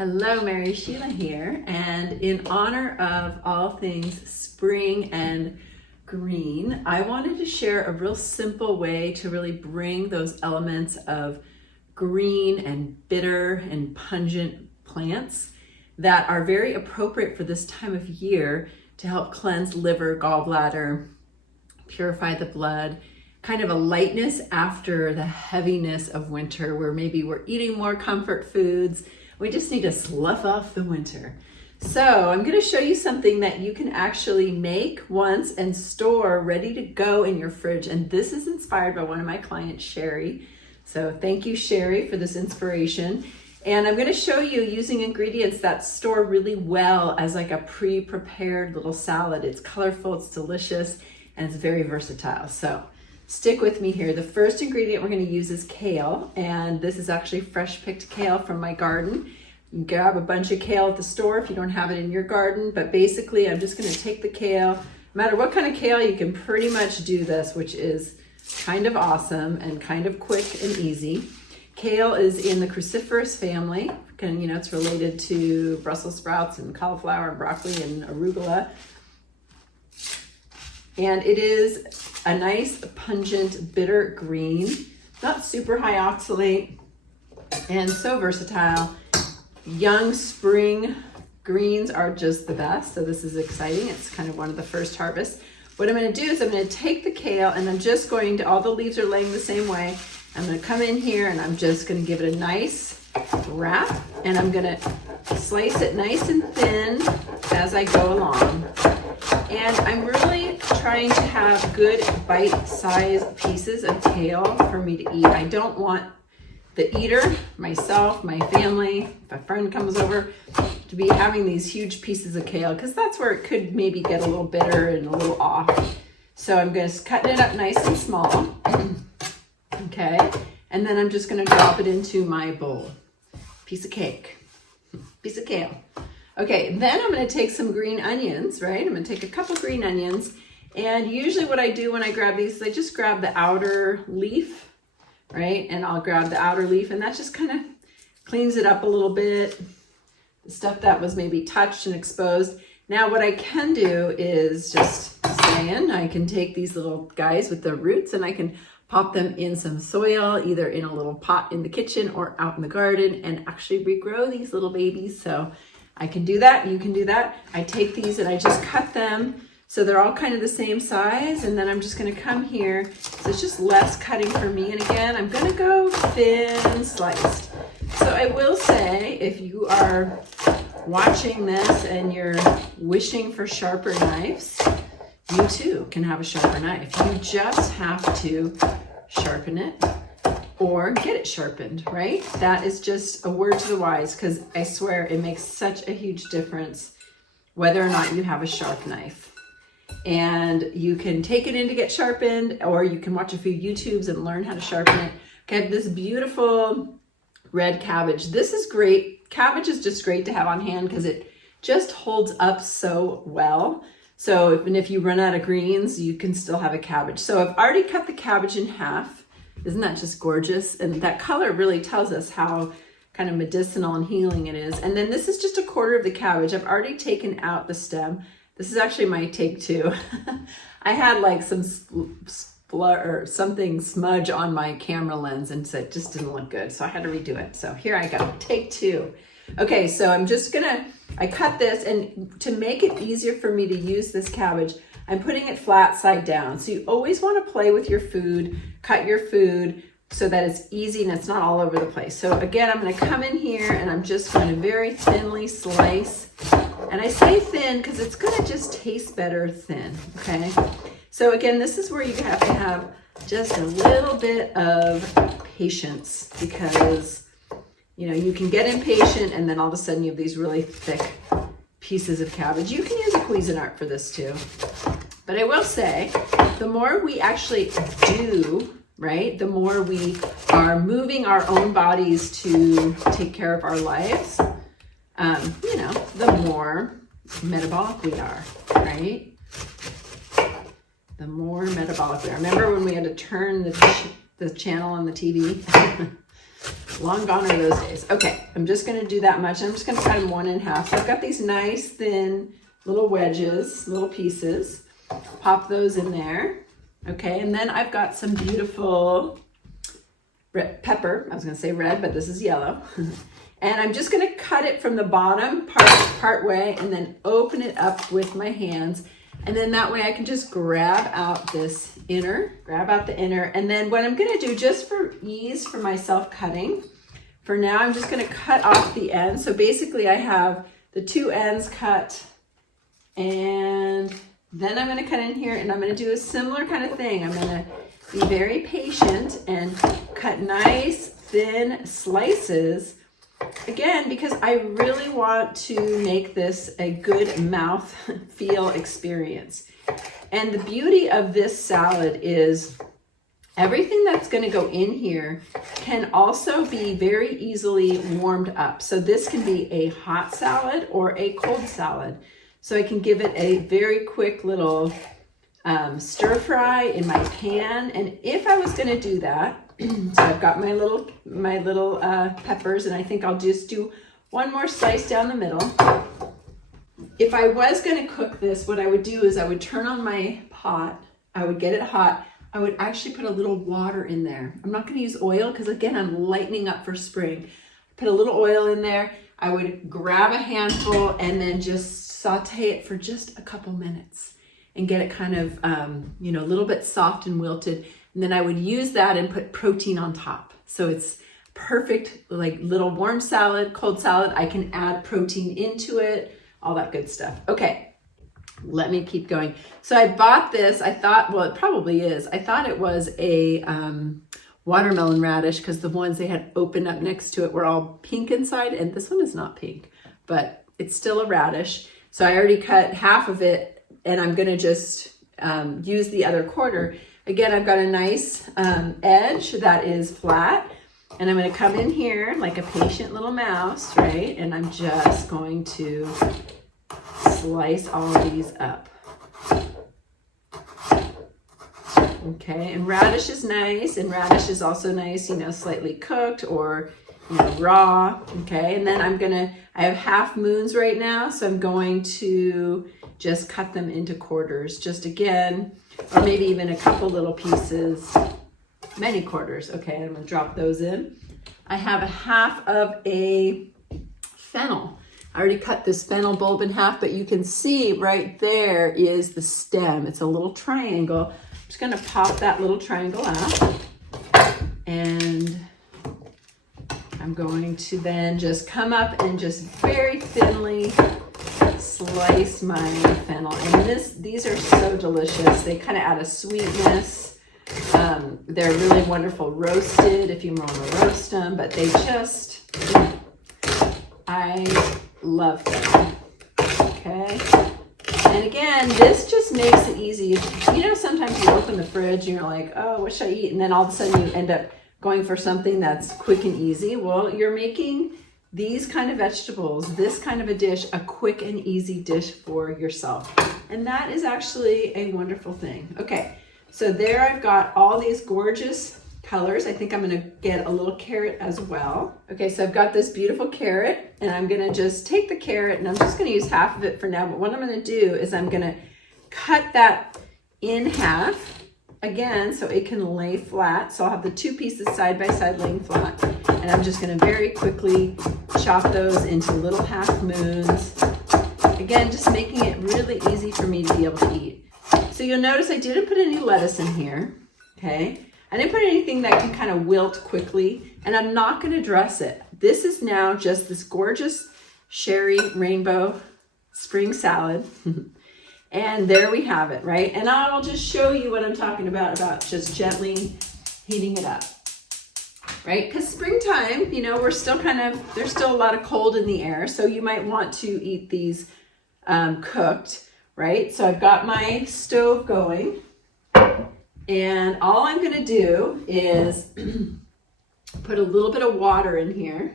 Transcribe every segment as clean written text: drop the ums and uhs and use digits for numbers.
Hello, Mary Sheila here, and in honor of all things spring and green, I wanted to share a real simple way to really bring those elements of green and bitter and pungent plants that are very appropriate for this time of year to help cleanse liver, gallbladder, purify the blood, kind of a lightness after the heaviness of winter where maybe we're eating more comfort foods. We just need to slough off the winter. So I'm going to show you something that you can actually make once and store ready to go in your fridge. And this is inspired by one of my clients, Sherry. So thank you, Sherry, for this inspiration. And I'm going to show you using ingredients that store really well as like a pre-prepared little salad. It's colorful, it's delicious, and it's very versatile. So stick with me here. The first ingredient we're going to use is kale, and this is actually fresh picked kale from my garden. You can grab a bunch of kale at the store if you don't have it in your garden, but basically I'm just going to take the kale. No matter what kind of kale, you can pretty much do this, which is kind of awesome and kind of quick and easy. Kale is in the cruciferous family, and it's related to Brussels sprouts and cauliflower and broccoli and arugula. And it is a nice, pungent, bitter green, not super high oxalate, and so versatile. Young spring greens are just the best, so this is exciting. It's kind of one of the first harvests. What I'm going to do is I'm going to take the kale and I'm just going to, all the leaves are laying the same way. I'm going to come in here and I'm just going to give it a nice wrap, and I'm going to slice it nice and thin as I go along. And I'm really trying to have good bite-sized pieces of kale for me to eat. I don't want the eater, myself, my family, if a friend comes over, to be having these huge pieces of kale, because that's where it could maybe get a little bitter and a little off. So I'm going to cut it up nice and small. Okay, and then I'm just going to drop it into my bowl. Piece of cake, piece of kale. Okay, then I'm going to take some green onions, right? I'm going to take a couple green onions, and usually what I do when I grab these is I just grab the outer leaf, right? And I'll grab the outer leaf, and that just kind of cleans it up a little bit. The stuff that was maybe touched and exposed. Now what I can do is just I can take these little guys with the roots and I can pop them in some soil, either in a little pot in the kitchen or out in the garden, and actually regrow these little babies. So I can do that, you can do that. I take these and I just cut them so they're all kind of the same size, and then I'm just gonna come here. So it's just less cutting for me, and again, I'm gonna go thin sliced. So I will say, if you are watching this and you're wishing for sharper knives, you too can have a sharper knife. You just have to sharpen it or get it sharpened, right? That is just a word to the wise, because I swear it makes such a huge difference whether or not you have a sharp knife. And you can take it in to get sharpened, or you can watch a few YouTubes and learn how to sharpen it. Okay, I have this beautiful red cabbage. This is great. Cabbage is just great to have on hand because it just holds up so well. So even if you run out of greens, you can still have a cabbage. So I've already cut the cabbage in half. Isn't that just gorgeous? And that color really tells us how kind of medicinal and healing it is. And then this is just a quarter of the cabbage. I've already taken out the stem. This is actually my take two. I had like some something smudge on my camera lens, and so it just didn't look good. So I had to redo it. So here I go, take two. Okay, so I'm just I cut this, and to make it easier for me to use this cabbage, I'm putting it flat side down. So you always want to play with your food, cut your food so that it's easy and it's not all over the place. So again, I'm going to come in here and I'm just going to very thinly slice. And I say thin because it's going to just taste better thin, okay? So again, this is where you have to have just a little bit of patience, because you can get impatient and then all of a sudden you have these really thick pieces of cabbage. You can use a Cuisinart for this too. But I will say, the more we actually do, right, the more we are moving our own bodies to take care of our lives, the more metabolic we are, right? The more metabolic we are. Remember when we had to turn the channel on the TV? Long gone are those days. Okay, I'm just gonna do that much. I'm just gonna cut them 1 1/2. So I've got these nice thin little wedges, little pieces. Pop those in there. Okay, and then I've got some beautiful red pepper. I was gonna say red, but this is yellow. And I'm just gonna cut it from the bottom part way and then open it up with my hands. And then that way I can just grab out the inner. And then what I'm gonna do, just for ease for myself cutting, for now I'm just gonna cut off the end. So basically I have the 2 ends cut, and then I'm gonna cut in here and I'm gonna do a similar kind of thing. I'm gonna be very patient and cut nice thin slices. Again, because I really want to make this a good mouth feel experience. And the beauty of this salad is everything that's going to go in here can also be very easily warmed up. So this can be a hot salad or a cold salad. So I can give it a very quick little stir fry in my pan. And if I was going to do that, so I've got my little peppers, and I think I'll just do 1 more slice down the middle. If I was going to cook this, what I would do is I would turn on my pot, I would get it hot, I would actually put a little water in there. I'm not going to use oil because, again, I'm lightening up for spring. Put a little oil in there. I would grab a handful and then just saute it for just a couple minutes and get it kind of, a little bit soft and wilted. And then I would use that and put protein on top. So it's perfect, like little warm salad, cold salad. I can add protein into it, all that good stuff. Okay, let me keep going. So I bought this, I thought, well, it probably is. I thought it was a watermelon radish because the ones they had opened up next to it were all pink inside, and this one is not pink, but it's still a radish. So I already cut half of it, and I'm gonna just use the other quarter. Again, I've got a nice edge that is flat, and I'm going to come in here like a patient little mouse, right? And I'm just going to slice all of these up. Okay, and radish is nice, and radish is also nice, slightly cooked or, raw. Okay, and then I have half moons right now, so I'm going to just cut them into quarters, just again, or maybe even a couple little pieces, many quarters. Okay, I'm gonna drop those in. I have a half of a fennel. I already cut this fennel bulb in half, but you can see right there is the stem. It's a little triangle. I'm just gonna pop that little triangle out, and I'm going to then just come up and just very thinly slice my fennel. And these are so delicious. They kind of add a sweetness. They're really wonderful roasted if you want to roast them, but I love them. Okay. And again, this just makes it easy. Sometimes you open the fridge and you're like, oh, what should I eat? And then all of a sudden you end up going for something that's quick and easy. Well, you're making these kind of vegetables, this kind of a dish, a quick and easy dish for yourself. And that is actually a wonderful thing. Okay, so there I've got all these gorgeous colors. I think I'm gonna get a little carrot as well. Okay, so I've got this beautiful carrot, and I'm gonna just take the carrot, and I'm just gonna use half of it for now, but what I'm gonna do is I'm gonna cut that in half, again, so it can lay flat. So I'll have the 2 pieces side by side laying flat. And I'm just gonna very quickly chop those into little half moons. Again, just making it really easy for me to be able to eat. So you'll notice I didn't put any lettuce in here, okay? I didn't put anything that can kind of wilt quickly, and I'm not gonna dress it. This is now just this gorgeous sherry rainbow spring salad. And there we have it, right? And I'll just show you what I'm talking about just gently heating it up, right? Because springtime, we're still there's still a lot of cold in the air, so you might want to eat these cooked, right? So I've got my stove going, and all I'm gonna do is put a little bit of water in here,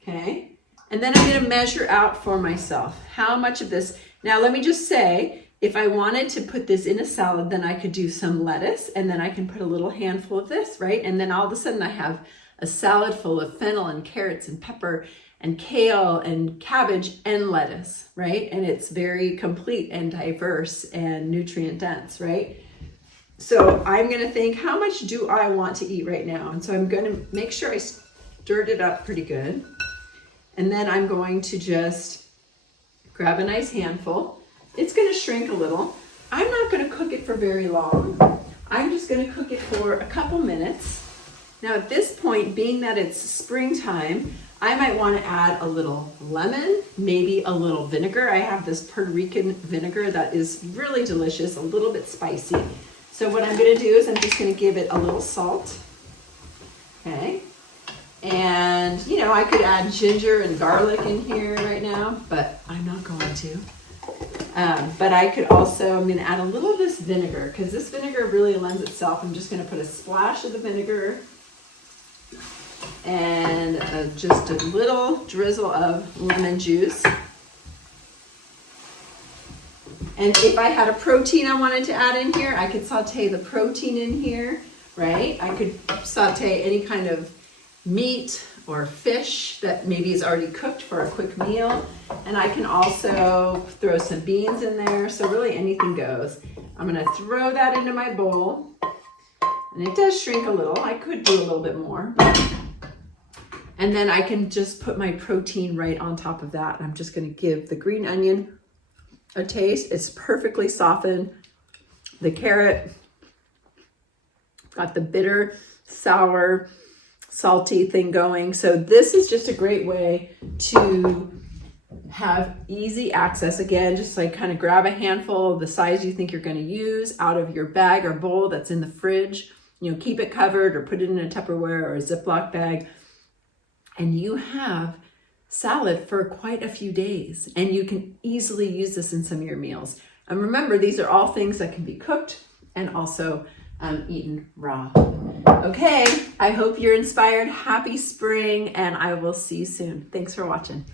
okay? And then I'm gonna measure out for myself how much of this. Now, let me just say, if I wanted to put this in a salad, then I could do some lettuce, and then I can put a little handful of this, right? And then all of a sudden I have a salad full of fennel and carrots and pepper and kale and cabbage and lettuce, right? And it's very complete and diverse and nutrient dense, right? So I'm gonna think, how much do I want to eat right now? And so I'm gonna make sure I stirred it up pretty good. And then I'm going to just grab a nice handful. It's gonna shrink a little. I'm not gonna cook it for very long. I'm just gonna cook it for a couple minutes. Now at this point, being that it's springtime, I might wanna add a little lemon, maybe a little vinegar. I have this Puerto Rican vinegar that is really delicious, a little bit spicy. So what I'm gonna do is I'm just gonna give it a little salt, okay? And you know, I could add ginger and garlic in here right now, but I'm not going to. But I could also, I'm gonna add a little of this vinegar because this vinegar really lends itself. I'm just gonna put a splash of the vinegar and just a little drizzle of lemon juice. And if I had a protein I wanted to add in here, I could saute the protein in here, right? I could saute any kind of meat or fish that maybe is already cooked for a quick meal. And I can also throw some beans in there. So really anything goes. I'm gonna throw that into my bowl. And it does shrink a little. I could do a little bit more. And then I can just put my protein right on top of that. I'm just gonna give the green onion a taste. It's perfectly softened. The carrot got the bitter, sour, salty thing going. So this is just a great way to have easy access. Again, just like kind of grab a handful of the size you think you're going to use out of your bag or bowl that's in the fridge. You know, keep it covered or put it in a Tupperware or a Ziploc bag. And you have salad for quite a few days. And you can easily use this in some of your meals. And remember, these are all things that can be cooked and also eaten raw. Okay, I hope you're inspired. Happy spring, and I will see you soon. Thanks for watching.